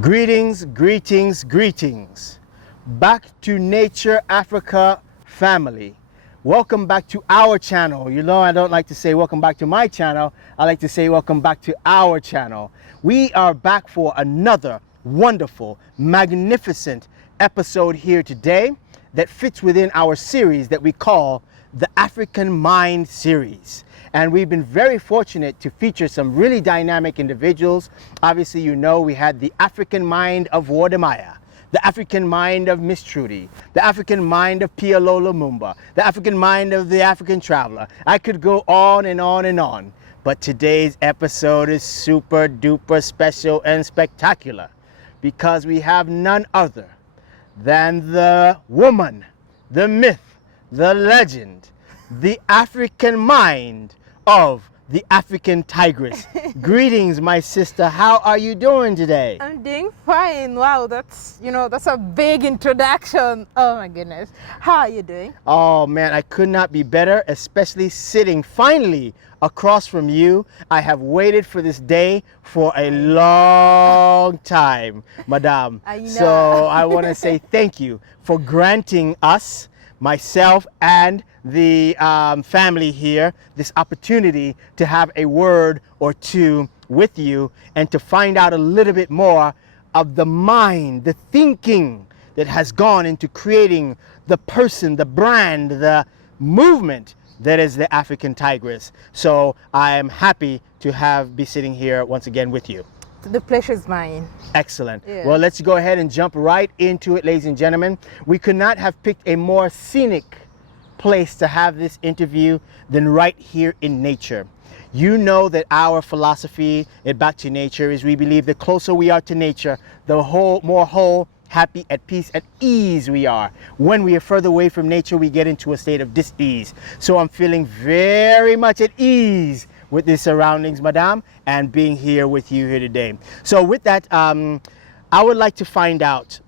Greetings, greetings, greetings. Back to Nature Africa family. Welcome back to our channel. You know I don't like to say welcome back to my channel. I like to say welcome back to our channel. We are back for another wonderful, magnificent episode here today that fits within our series that we call the African Mind series. And we've been very fortunate to feature some really dynamic individuals. Obviously, you know, we had the African mind of Wodemaya, the African mind of Miss Trudy, the African mind of Pia Lola Mumba, the African mind of the African traveler. I could go on and on and on. But today's episode is super duper special and spectacular because we have none other than the woman, the myth, the legend, the African mind of the African tigress. Greetings, my sister. How are you doing today? I'm doing fine. Wow, that's a big introduction. Oh my goodness. How are you doing? Oh man, I could not be better, especially sitting finally across from you. I have waited for this day for a long time, madame. I know. So I want to say thank you for granting us, myself and the family here, this opportunity to have a word or two with you and to find out a little bit more of the mind, the thinking that has gone into creating the person, the brand, the movement that is the African tigress. So I am happy to be sitting here once again with you. The pleasure is mine. Excellent. Yeah. Well, let's go ahead and jump right into it, ladies and gentlemen. We could not have picked a more scenic place to have this interview than right here in nature. You know that our philosophy at Back to Nature is we believe the closer we are to nature, the more whole, happy, at peace, at ease we are. When we are further away from nature, we get into a state of dis-ease. So I'm feeling very much at ease with the surroundings, madame, and being here with you here today. So with that, I would like to find out,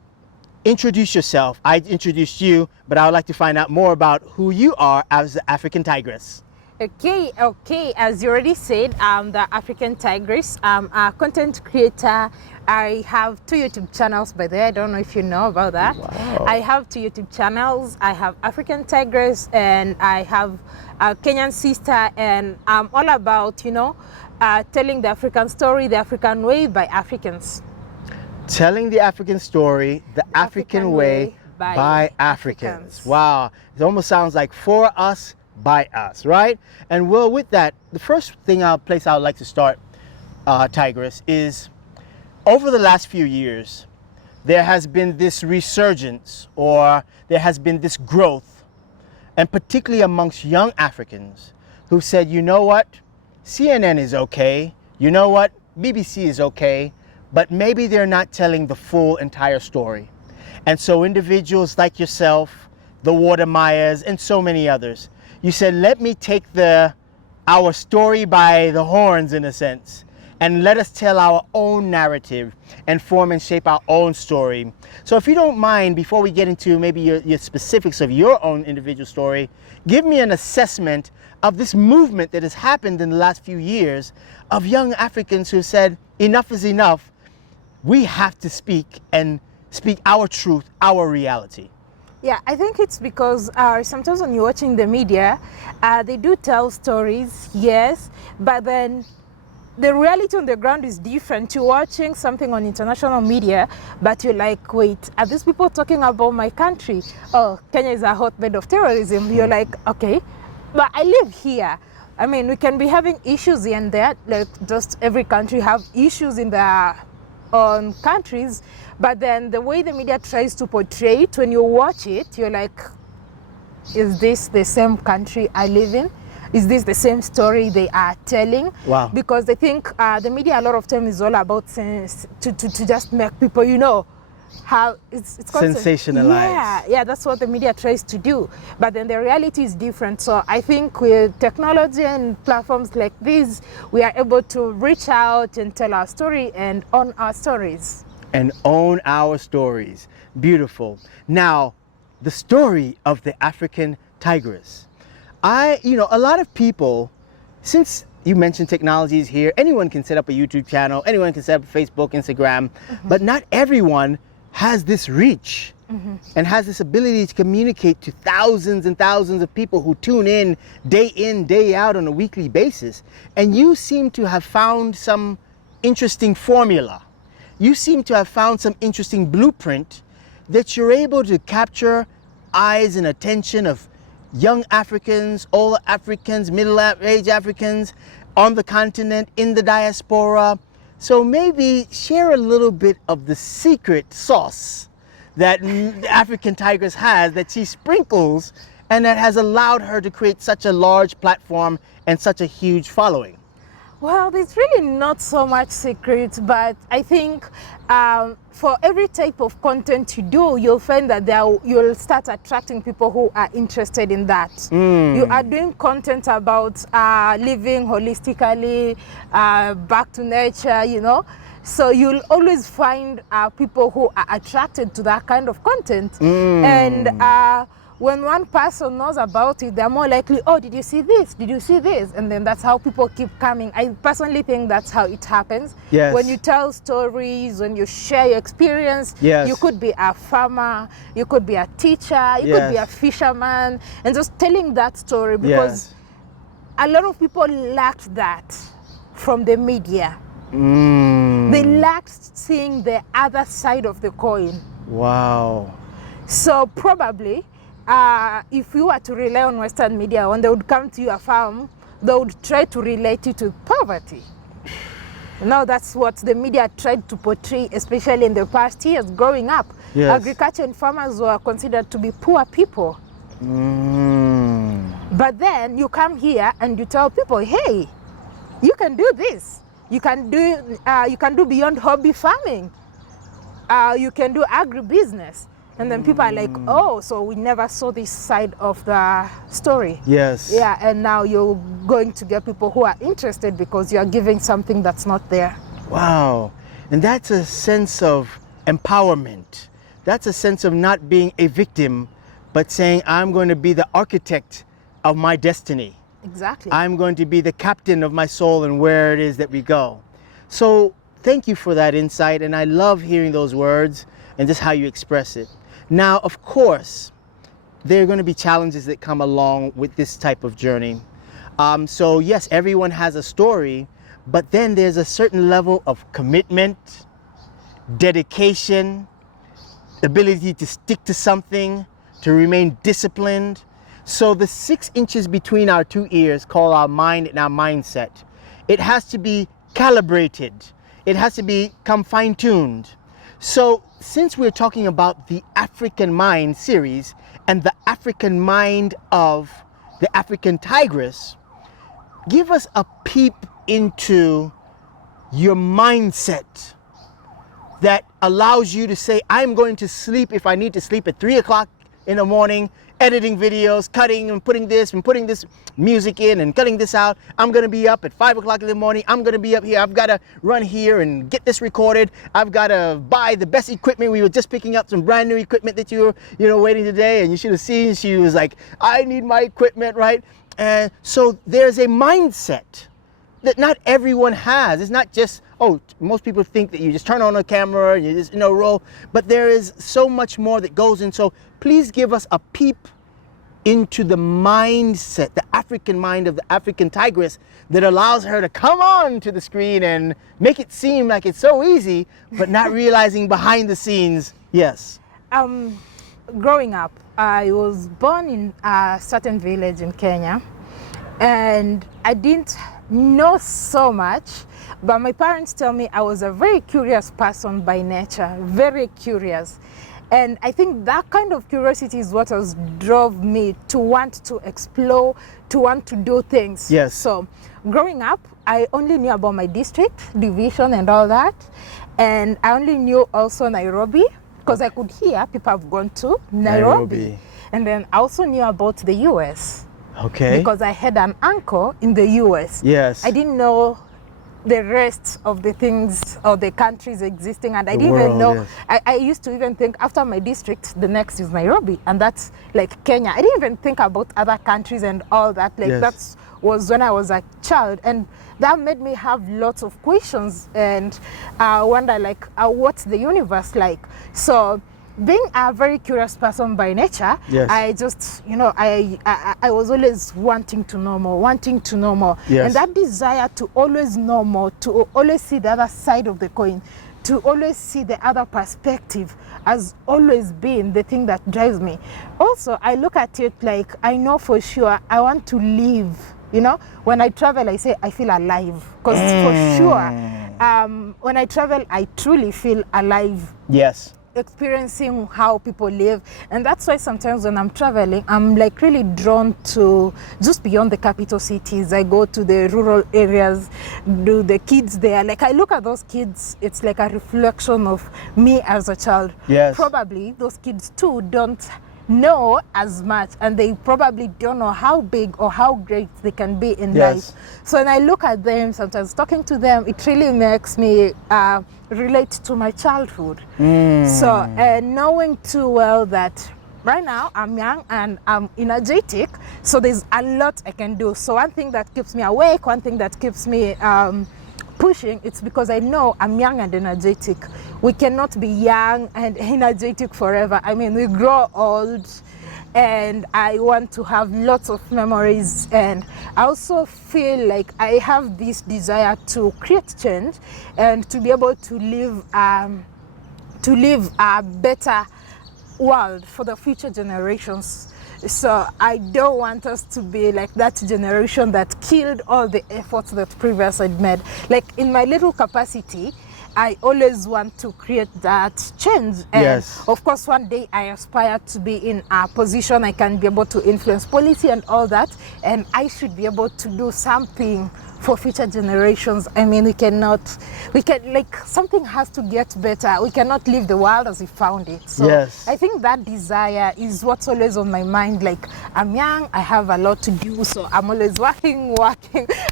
introduce yourself. I introduced you, but I would like to find out more about who you are as the African tigress. Okay. As you already said, I'm the African tigress. I'm a content creator. I have 2 YouTube channels, by the way. I don't know if you know about that. Wow. I have 2 YouTube channels. I have African Tigress and I have a Kenyan sister, and I'm all about, telling the African story, the African way by Africans. Telling the African story, the African way by Africans. Wow, it almost sounds like for us, by us, right? And well, with that, the first place I would like to start, Tigress, is over the last few years, there has been this resurgence, or there has been this growth, and particularly amongst young Africans who said, you know what, CNN is okay, you know what, BBC is okay, but maybe they're not telling the full entire story. And so individuals like yourself, the Wodemeyas, and so many others, you said, let me take our story by the horns, in a sense, and let us tell our own narrative and form and shape our own story. So if you don't mind, before we get into maybe your specifics of your own individual story, give me an assessment of this movement that has happened in the last few years of young Africans who said, enough is enough. We have to speak our truth, our reality. Yeah, I think it's because sometimes when you're watching the media, they do tell stories, yes, but then the reality on the ground is different. You're watching something on international media, but you're like, wait, are these people talking about my country? Oh, Kenya is a hotbed of terrorism. You're like, okay, but I live here. I mean, we can be having issues here and there, like just every country have issues in their own countries, but then the way the media tries to portray it, when you watch it, you're like, is this the same country I live in? Is this the same story they are telling? Wow. Because they think the media a lot of time is all about to just make people, how it's sensationalized. Yeah, that's what the media tries to do. But then the reality is different. So I think with technology and platforms like this, we are able to reach out and tell our story and own our stories. And own our stories. Beautiful. Now, the story of the African tigress. A lot of people, since you mentioned technologies here. Anyone can set up a YouTube channel. Anyone can set up Facebook, Instagram. But not everyone has this reach and has this ability to communicate to thousands and thousands of people who tune in, day out on a weekly basis. And you seem to have found some interesting formula. You seem to have found some interesting blueprint that you're able to capture eyes and attention of young Africans, older Africans, middle-aged Africans on the continent, in the diaspora. So maybe share a little bit of the secret sauce that the African Tigress has, that she sprinkles, and that has allowed her to create such a large platform and such a huge following. Well, there's really not so much secret, but I think for every type of content you do, you'll find that you'll start attracting people who are interested in that. You are doing content about living holistically, back to nature, you know. So you'll always find people who are attracted to that kind of content. And when one person knows about it, they're more likely, oh, did you see this? Did you see this? And then that's how people keep coming. I personally think that's how it happens. Yes. When you tell stories, when you share your experience, yes. You could be a farmer, you could be a teacher, you could be a fisherman, and just telling that story, because a lot of people lacked that from the media. They lacked seeing the other side of the coin. Wow. So probably, if you were to rely on Western media, when they would come to your farm, they would try to relate you to poverty. Now that's what the media tried to portray, especially in the past years growing up. Yes. Agriculture and farmers were considered to be poor people. But then you come here and you tell people, hey, you can do this. You can do beyond hobby farming. You can do agribusiness. And then people are like, oh, so we never saw this side of the story. Yes. Yeah, and now you're going to get people who are interested because you're giving something that's not there. Wow. And that's a sense of empowerment. That's a sense of not being a victim, but saying, I'm going to be the architect of my destiny. Exactly. I'm going to be the captain of my soul and where it is that we go. So thank you for that insight. And I love hearing those words and just how you express it. Now, of course, there are going to be challenges that come along with this type of journey. So yes, everyone has a story, but then there's a certain level of commitment, dedication, ability to stick to something, to remain disciplined. So the 6 inches between our 2 ears, called our mind and our mindset, it has to be calibrated. It has to become fine-tuned. So since we're talking about the African Mind series and the African mind of the African Tigress, give us a peep into your mindset that allows you to say, I'm going to sleep if I need to sleep at 3 o'clock in the morning, editing videos, cutting and putting this music in and cutting this out. I'm going to be up at 5 o'clock in the morning. I'm going to be up here. I've got to run here and get this recorded. I've got to buy the best equipment. We were just picking up some brand new equipment that you were waiting today, and you should have seen, she was like, I need my equipment, right? And so there's a mindset that not everyone has. It's not just, oh, most people think that you just turn on a camera and you just, roll, but there is so much more that goes in. So please give us a peep into the mindset, the African mind of the African Tigress, that allows her to come on to the screen and make it seem like it's so easy, but not realizing behind the scenes, yes. Growing up, I was born in a certain village in Kenya, and I didn't know so much, but my parents tell me I was a very curious person by nature, very curious. And I think that kind of curiosity is what has drove me to want to explore, to want to do things. Yes. So growing up, I only knew about my district, division and all that. And I only knew also Nairobi, because I could hear people have gone to Nairobi. And then I also knew about the US. Okay. Because I had an uncle in the US. Yes. I didn't know the rest of the things or the countries existing, and I didn't world, even know. yes. I used to even think after my district, the next is Nairobi, and that's like Kenya. I didn't even think about other countries and all that. Like Yes. that was when I was a child, and that made me have lots of questions and wonder like what's the universe like. So being a very curious person by nature, Yes. I just, I was always wanting to know more, Yes. and that desire to always know more, to always see the other side of the coin, to always see the other perspective has always been the thing that drives me. Also, I look at it like I know for sure I want to live. When I travel, I say I feel alive, because for sure, when I travel, I truly feel alive. Yes. Experiencing how people live, and that's why sometimes when I'm traveling, I'm like really drawn to just beyond the capital cities. I go to the rural areas, do the kids there. Like I look at those kids, it's like a reflection of me as a child. Yes. Probably those kids too don't know as much, and they probably don't know how big or how great they can be in Yes. life. So when I look at them, sometimes talking to them, it really makes me relate to my childhood. So knowing too well that right now I'm young and I'm energetic, so there's a lot I can do. So one thing that keeps me awake, one thing that keeps me pushing, it's because I know I'm young and energetic. We cannot be young and energetic forever. I mean, we grow old, and I want to have lots of memories, and I also feel like I have this desire to create change and to be able to live a better world for the future generations. So I don't want us to be like that generation that killed all the efforts that previous had made. Like in my little capacity, I always want to create that change. And Yes. of course, one day I aspire to be in a position I can be able to influence policy and all that, and I should be able to do something for future generations. I mean, something has to get better. We cannot leave the world as we found it. So Yes. I think that desire is what's always on my mind. Like, I'm young, I have a lot to do, so I'm always working.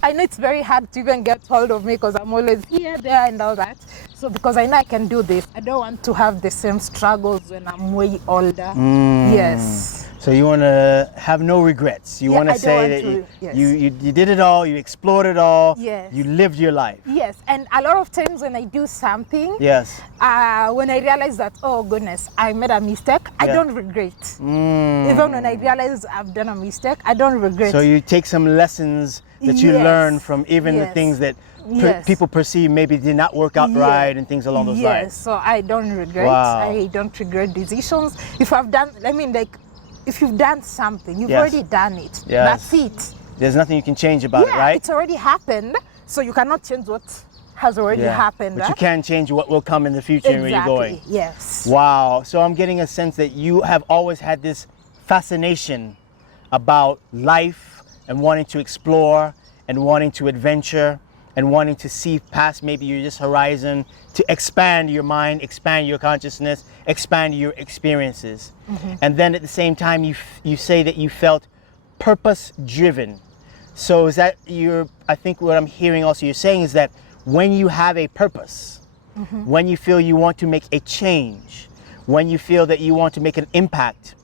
I know it's very hard to even get hold of me because I'm always here, there, and all that. So because I know I can do this, I don't want to have the same struggles when I'm way older. Yes. So you want to have no regrets. You Yeah, want I to don't say want that to, yes. you did it all, you explored it all, Yes. you lived your life. Yes, and a lot of times when I do something, Yes. when I realize that, oh goodness, I made a mistake, I Yeah. don't regret. Even when I realize I've done a mistake, I don't regret. So you take some lessons that you Yes. learn from even the Yes. things that Yes. people perceive maybe did not work out Yeah. right and things along those Yes, lines. so I don't regret. Wow. I don't regret decisions. If you've done something, you've Yes. already done it. Yes. That's it. There's nothing you can change about it, right? It's already happened, so you cannot change what has already happened. But you right? can change what will come in the future and where you're going. Yes. Wow. So I'm getting a sense that you have always had this fascination about life and wanting to explore and wanting to adventure and wanting to see past maybe your just horizon, to expand your mind, expand your consciousness, expand your experiences. And then at the same time, you say that you felt purpose driven. So is that I think what I'm hearing also you're saying is that when you have a purpose, when you feel you want to make a change, when you feel that you want to make an impact,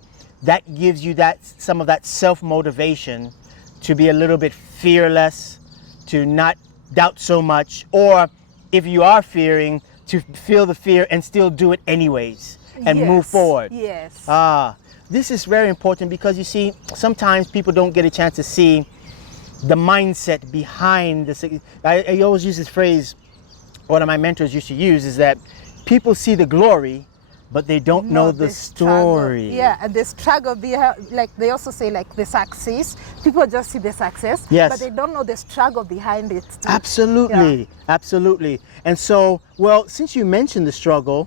that gives you some of that self-motivation to be a little bit fearless, to not doubt so much, or if you are fearing, to feel the fear and still do it anyways and move forward. Yes. This is very important because you see, sometimes people don't get a chance to see the mindset behind this. I always use this phrase, one of my mentors used to use, is that people see the glory, but they don't know the story. Yeah, and the struggle, like they also say, like the success. People just see the success, Yes. but they don't know the struggle behind it too. Absolutely, absolutely. And so, well, since you mentioned the struggle,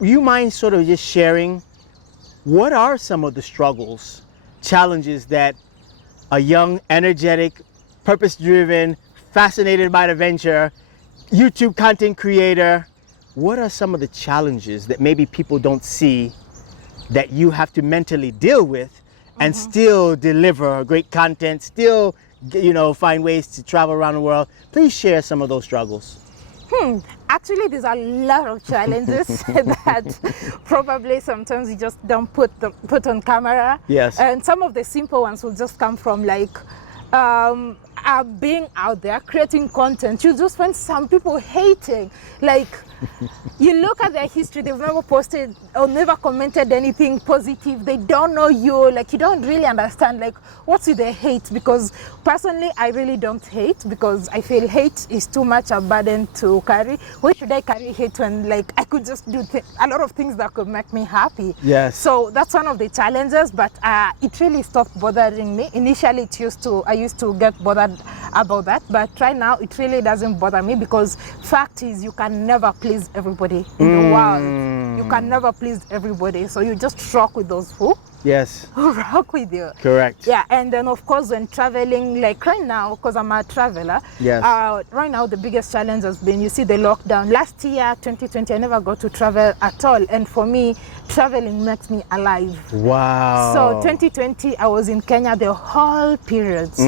you mind sort of just sharing what are some of the struggles, challenges that a young, energetic, purpose-driven, fascinated by adventure, YouTube content creator, what are some of the challenges that maybe people don't see that you have to mentally deal with and still deliver great content, still find ways to travel around the world. Please share some of those struggles. Actually, there's a lot of challenges that probably sometimes you just don't put on camera. Yes. And some of the simple ones will just come from like being out there creating content. You just find some people hating, like you look at their history, they've never posted or never commented anything positive. They don't know you, like you don't really understand like what's with the hate. Because personally, I really don't hate, because I feel hate is too much a burden to carry. Why should I carry hate when like I could just do a lot of things that could make me happy? Yes. So that's one of the challenges, but it really stopped bothering me. Initially, I used to get bothered about that, but right now it really doesn't bother me, because fact is you can never please everybody in the world. You can never please everybody, so you just rock with those who rock with you. Correct. Yeah. And then of course when traveling, like right now, because I'm a traveler, right now the biggest challenge has been, you see, the lockdown. Last year, 2020, I never got to travel at all, and for me, traveling makes me alive. Wow. So 2020, I was in Kenya the whole period, so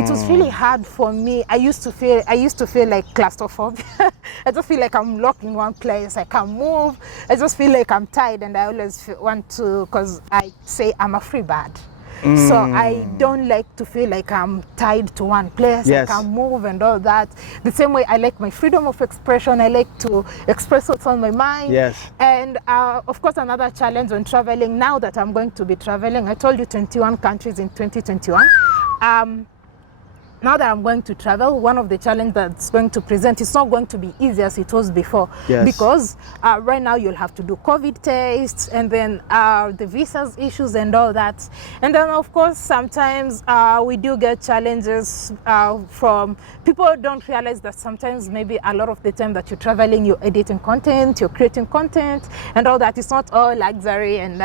it was really hard for me. I used to feel like claustrophobia. I just feel like I'm locked in one place. I can't move. I just feel like I'm tired, and I always want to, because I say I'm a free bird. So I don't like to feel like I'm tied to one place. Yes. I can't move and all that. The same way I like my freedom of expression. I like to express what's on my mind. Yes. And of course, another challenge when traveling, now that I'm going to be traveling, I told you 21 countries in 2021. Now that I'm going to travel, one of the challenges that's going to present, it's not going to be easy as it was before. Yes. Because right now you'll have to do COVID tests, and then the visas issues and all that. And then of course, sometimes we do get challenges from people who don't realize that sometimes maybe a lot of the time that you're traveling, you're editing content, you're creating content and all that. It's not all luxury and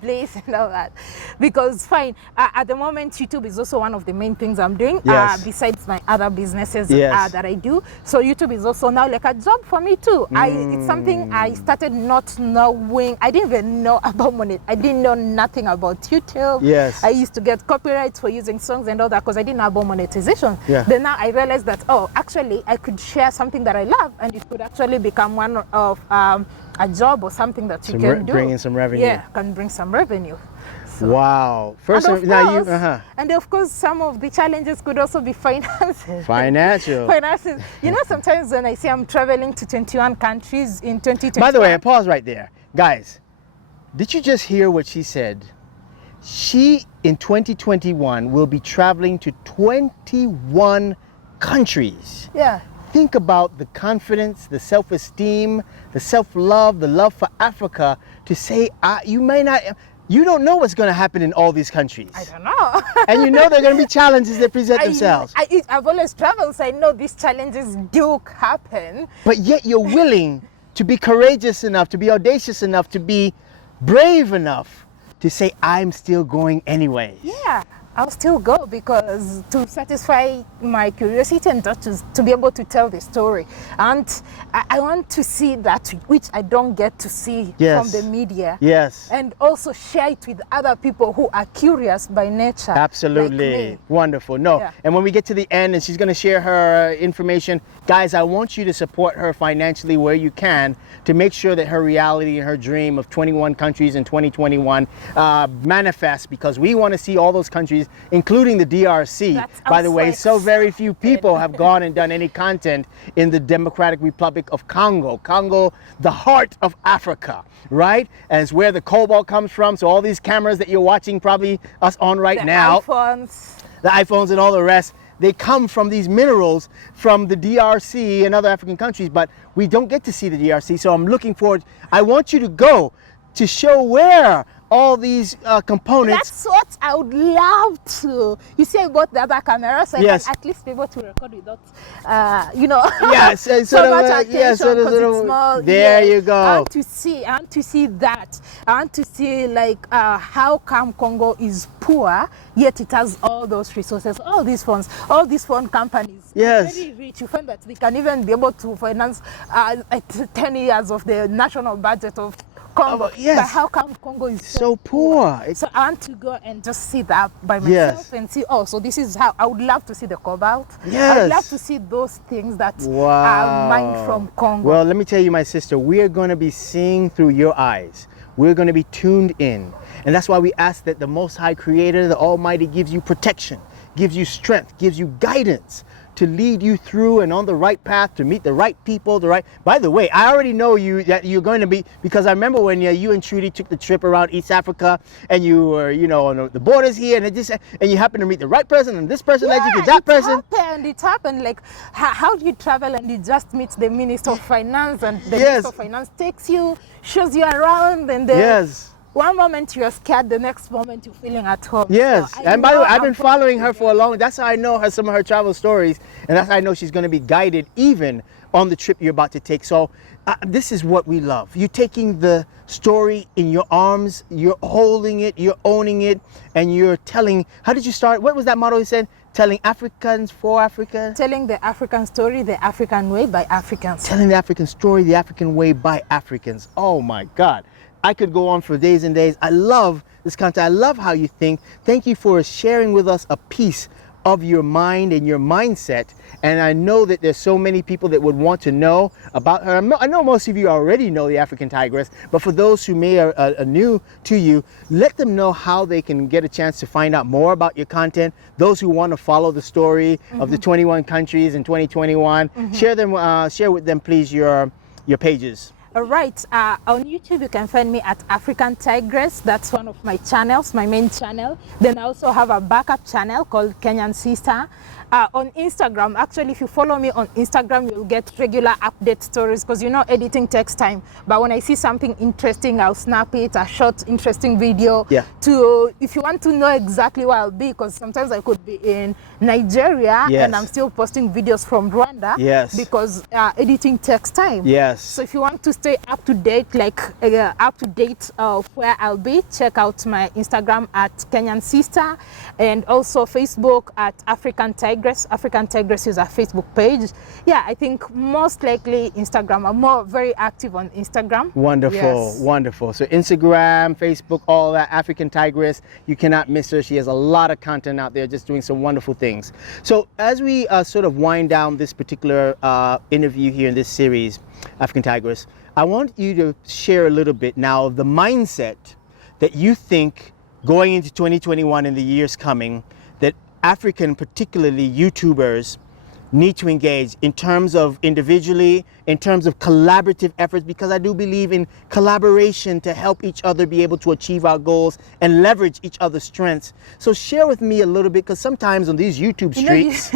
bliss and all that. Because fine, at the moment, YouTube is also one of the main things I'm doing. Yes. Besides my other businesses that I do. So YouTube is also now like a job for me too. It's something I started not knowing. I didn't even know about money. I didn't know nothing about YouTube. Yes. I used to get copyrights for using songs and all that because I didn't know about monetization. Yeah. Then now I realized that, oh, actually I could share something that I love, and it could actually become one of a job or something that you can do. Bring in some revenue. Yeah, can bring some revenue. So. Wow. First, And of course, some of the challenges could also be finances. Finances. You know, sometimes when I say I'm traveling to 21 countries in 2021. By the way, pause right there. Guys, did you just hear what she said? She, in 2021, will be traveling to 21 countries. Yeah. Think about the confidence, the self-esteem, the self-love, the love for Africa to say, you don't know what's going to happen in all these countries. I don't know. And you know there are going to be challenges that present themselves. I've always traveled, so I know these challenges do happen. But yet you're willing to be courageous enough, to be audacious enough, to be brave enough to say, I'm still going anyway. Yeah. I'll still go, because to satisfy my curiosity and to be able to tell the story. And I want to see that which I don't get to see from the media. Yes. And also share it with other people who are curious by nature. Absolutely. Like me. Wonderful. No. Yeah. And when we get to the end and she's going to share her information, guys, I want you to support her financially where you can to make sure that her reality and her dream of 21 countries in 2021 manifests, because we want to see all those countries, including the DRC. By the way, so very few people have gone and done any content in the Democratic Republic of Congo. Congo, the heart of Africa, right? And it's where the cobalt comes from. So all these cameras that you're watching probably us on right now, the iPhones and all the rest, they come from these minerals from the DRC and other African countries, but we don't get to see the DRC. So I'm looking forward. I want you to go to show where all these components. That's what I would love to. You see, I bought the other camera, so I can at least be able to record without, yes, so much attention, because it's small. There you go. I want to see that. I want to see like how come Congo is poor, yet it has all those resources, all these phone companies. Yes. Very rich. You find that they can even be able to finance 10 years of the national budget of Congo. yes. But how come Congo is So poor. So I want to go and just see that by myself Yes. and see, oh, so this is how I would love to see the cobalt. Yes. I would love to see those things that Wow. are mined from Congo. Well, let me tell you, my sister, we're going to be seeing through your eyes. We're going to be tuned in. And that's why we ask that the Most High Creator, the Almighty, gives you protection, gives you strength, gives you guidance to lead you through and on the right path, to meet the right people, By the way, I already know that you're going to be, because I remember when you and Trudy took the trip around East Africa, and you were, on the borders here, and you happened to meet the right person, and this person led you to that person. It happened. Like, how do you travel and you just meet the Minister of Finance, and the Yes. Minister of Finance takes you, shows you around, and then Yes. one moment you're scared, the next moment you're feeling at home. Yes, So and by the way, I've I'm been following her for a long. That's how I know some of her travel stories, and that's how I know she's going to be guided even on the trip you're about to take. So this is what we love. You're taking the story in your arms, you're holding it, you're owning it, and you're telling. How did you start? What was that motto you said? Telling Africans for Africa. telling the African story the African way by Africans. Telling the African story the African way by Africans. Oh my God. I could go on for days and days. I love this content. I love how you think. Thank you for sharing with us a piece of your mind and your mindset. And I know that there's so many people that would want to know about her. I know most of you already know the African tigress, but for those who may are new to you, let them know how they can get a chance to find out more about your content. Those who want to follow the story of the 21 countries in 2021, share with them, please, your pages. All right, on YouTube you can find me at African Tigress. That's one of my channels, my main channel. Then I also have a backup channel called Kenyan Sister. On Instagram, actually, if you follow me on Instagram, you'll get regular update stories, because editing takes time. But when I see something interesting, I'll snap it, a short, interesting video. Yeah. If you want to know exactly where I'll be, because sometimes I could be in Nigeria, Yes. and I'm still posting videos from Rwanda. Yes. Because editing takes time. Yes. So if you want to stay up to date, of where I'll be, check out my Instagram at Kenyan Sister, and also Facebook at African Tigress. African Tigress is a Facebook page. Yeah, I think most likely Instagram. I'm very active on Instagram. Wonderful, Yes. wonderful. So Instagram, Facebook, all that, African Tigress, you cannot miss her. She has a lot of content out there, just doing some wonderful things. So as we sort of wind down this particular interview here in this series, African Tigress, I want you to share a little bit now of the mindset that you think going into 2021 and the years coming, that African, particularly YouTubers, need to engage in terms of individually, in terms of collaborative efforts, because I do believe in collaboration to help each other be able to achieve our goals and leverage each other's strengths. So share with me a little bit, because sometimes on these YouTube streets,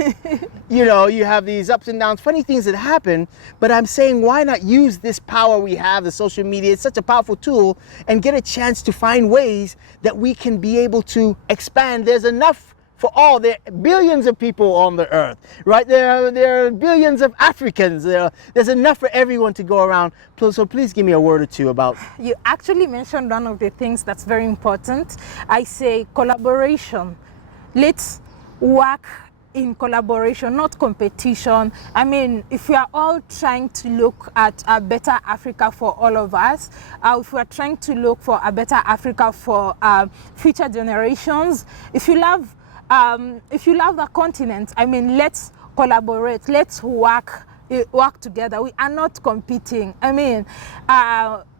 you have these ups and downs, funny things that happen, but I'm saying, why not use this power we have, the social media? It's such a powerful tool, and get a chance to find ways that we can be able to expand. There's enough for all. There are billions of people on the earth, right? There are billions of Africans. There's enough for everyone to go around. So please give me a word or two about. You actually mentioned one of the things that's very important. I say collaboration. Let's work in collaboration, not competition. I mean, if we are all trying to look at a better Africa for all of us, if we are trying to look for a better Africa for future generations, if you love the continent, I mean, let's collaborate, let's work together. We are not competing. I mean,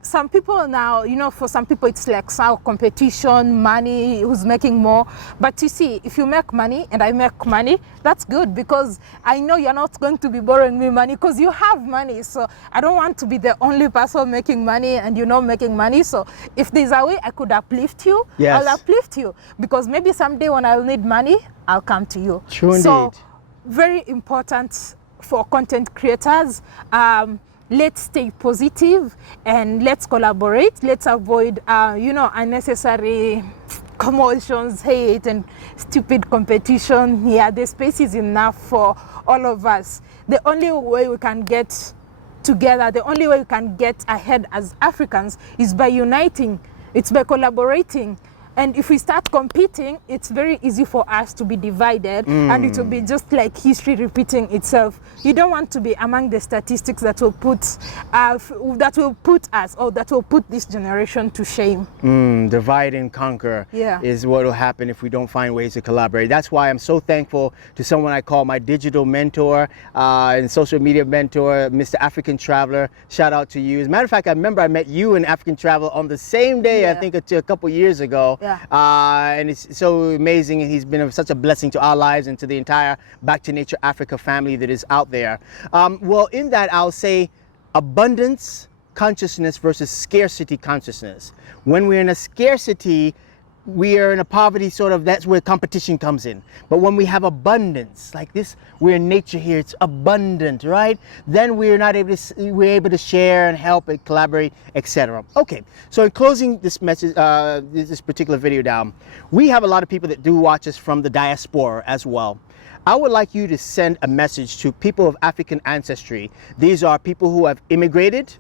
some people now, for some people it's like competition, money, who's making more. But you see, if you make money and I make money, that's good, because I know you're not going to be borrowing me money, because you have money. So I don't want to be the only person making money and you're not making money. So if there's a way I could uplift you, Yes. I'll uplift you, because maybe someday when I'll need money, I'll come to you. True indeed. So very important for content creators. Let's stay positive and let's collaborate. Let's avoid, unnecessary commotions, hate, and stupid competition. Yeah, the space is enough for all of us. The only way we can get together, the only way we can get ahead as Africans is by uniting. It's by collaborating. And if we start competing, it's very easy for us to be divided, and it will be just like history repeating itself. You don't want to be among the statistics that will put us, or that will put this generation to shame. Divide and conquer Yeah. is what will happen if we don't find ways to collaborate. That's why I'm so thankful to someone I call my digital mentor and social media mentor, Mr. African Traveler. Shout out to you. As a matter of fact, I remember I met you in African Traveler on the same day, Yeah. I think a couple years ago. Yeah. And it's so amazing, and he's been such a blessing to our lives and to the entire Back to Nature Africa family that is out there. Well, in that, I'll say abundance consciousness versus scarcity consciousness. When we're in a scarcity, we are in a poverty sort of, that's where competition comes in. But when we have abundance, like this, we're in nature here, it's abundant, right? Then we're able to share and help and collaborate, etc. Okay, so in closing this message, this particular video down, we have a lot of people that do watch us from the diaspora as well. I would like you to send a message to people of African ancestry. These are people who have immigrated,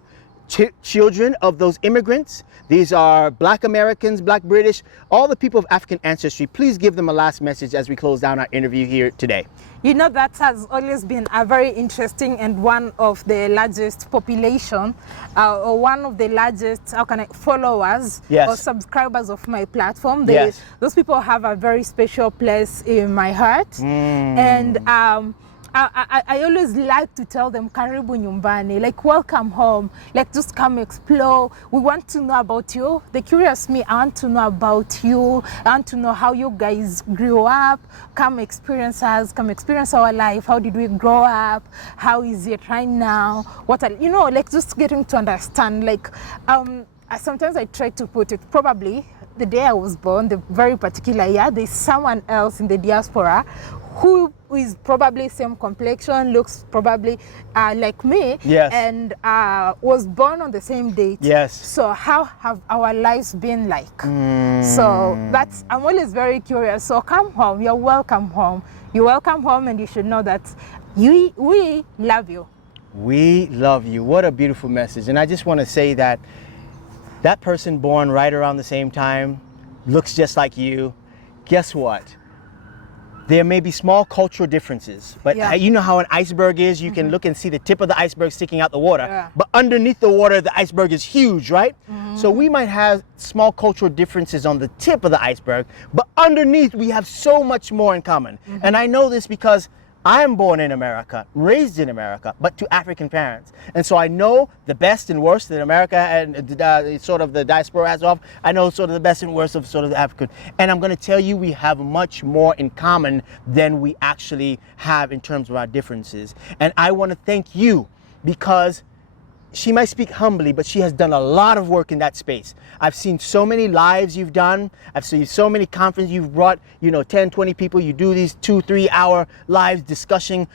children of those immigrants. These are Black Americans, Black British, all the people of African ancestry. Please give them a last message as we close down our interview here today. You know, that has always been a very interesting and one of the largest population, or one of the largest, followers Yes. or subscribers of my platform. Yes. Those people have a very special place in my heart. And I always like to tell them, Karibu nyumbani, like welcome home, like just come explore. We want to know about you. The curious me, I want to know about you. I want to know how you guys grew up. Come experience us, come experience our life. How did we grow up? How is it right now? What are, you know, like just getting to understand. Like sometimes I try to put it, probably the day I was born, the very particular year, there's someone else in the diaspora who is probably same complexion, looks probably like me, Yes. and was born on the same date. Yes. So how have our lives been like? So that's, I'm always very curious. So come home, you're welcome home. You're welcome home, and you should know that we love you. We love you. What a beautiful message. And I just want to say that that person born right around the same time, looks just like you. Guess what? There may be small cultural differences, but Yeah. you know how an iceberg is? You can look and see the tip of the iceberg sticking out the water, Yeah. but underneath the water, the iceberg is huge, right? So we might have small cultural differences on the tip of the iceberg, but underneath we have so much more in common. And I know this because I am born in America, raised in America, but to African parents. And so I know the best and worst that America and sort of the diaspora has off. I know sort of the best and worst of sort of the African. And I'm going to tell you, we have much more in common than we actually have in terms of our differences. And I want to thank you, because she might speak humbly, but she has done a lot of work in that space. I've seen so many lives you've done. I've seen so many conferences you've brought, 10, 20 people. You do these 2-3 hour lives discussing,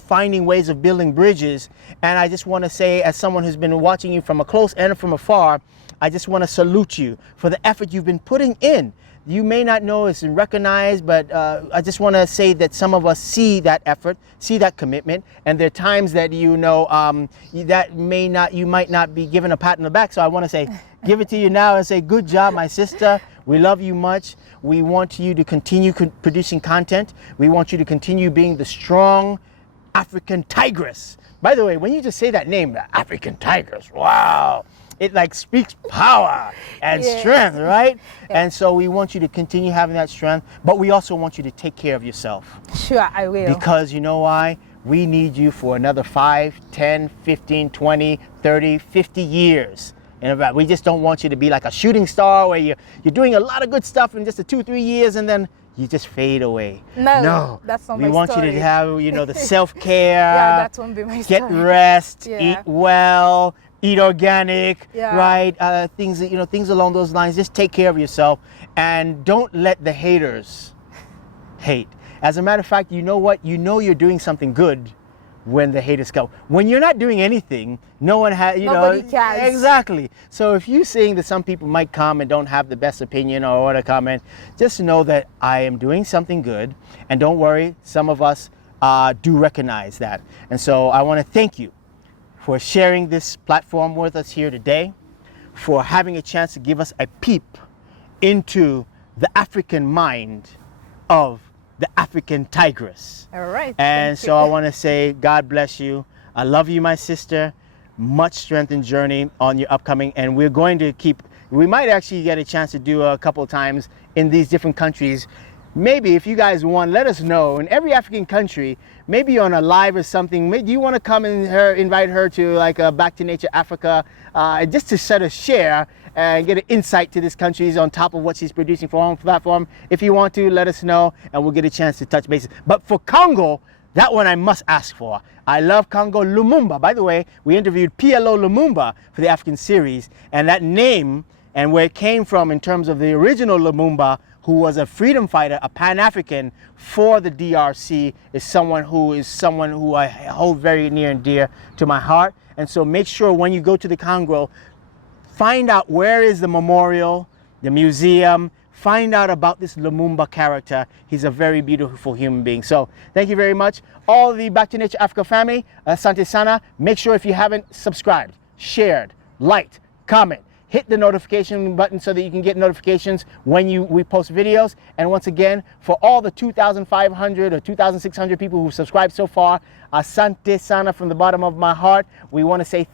finding ways of building bridges. And I just want to say, as someone who's been watching you from a close and from afar, I just want to salute you for the effort you've been putting in. You may not know it's recognized, but I just want to say that some of us see that effort, see that commitment, and there are times that you might not be given a pat on the back. So I want to say, give it to you now and say, good job, my sister. We love you much. We want you to continue producing content. We want you to continue being the strong African tigress. By the way, when you just say that name, the African tigress, wow. It like speaks power and strength, right? Yeah. And so we want you to continue having that strength, but we also want you to take care of yourself. Sure, I will. Because you know why? We need you for another 5, 10, 15, 20, 30, 50 years. And we just don't want you to be like a shooting star where you're doing a lot of good stuff in just 2-3 years and then you just fade away. No, that's not my story. We want you to have, the self-care. Yeah, that won't be my story. Get rest, eat well, eat organic, right? Things along those lines. Just take care of yourself and don't let the haters hate. As a matter of fact, you know what? You know you're doing something good when the haters come. When you're not doing anything, no one has, Nobody cares. Exactly. So if you're seeing that some people might come and don't have the best opinion or want to comment, just know that I am doing something good. And don't worry, some of us do recognize that. And so I want to thank you for sharing this platform with us here today, for having a chance to give us a peep into the African mind of the African tigress. All right. And thank so you. I want to say, God bless you. I love you, my sister. Much strength and journey on your upcoming. And we're going to we might actually get a chance to do a couple of times in these different countries. Maybe if you guys want, let us know. In every African country, maybe on a live or something, maybe you want to come and invite her to like a Back to Nature Africa, just to sort of share and get an insight to this country on top of what she's producing for our platform. If you want to, let us know and we'll get a chance to touch bases. But for Congo, that one I must ask for. I love Congo. Lumumba. By the way, we interviewed PLO Lumumba for the African series, and that name and where it came from in terms of the original Lumumba, who was a freedom fighter, a Pan-African for the DRC, is someone who I hold very near and dear to my heart. And so make sure when you go to the Congo, find out where is the memorial, the museum, find out about this Lumumba character. He's a very beautiful human being. So thank you very much. All the Back to Nature Africa family, Asante Sana. Make sure if you haven't subscribed, shared, liked, comment, hit the notification button so that you can get notifications when we post videos. And once again, for all the 2,500 or 2,600 people who subscribed so far, Asante Sana from the bottom of my heart. We want to say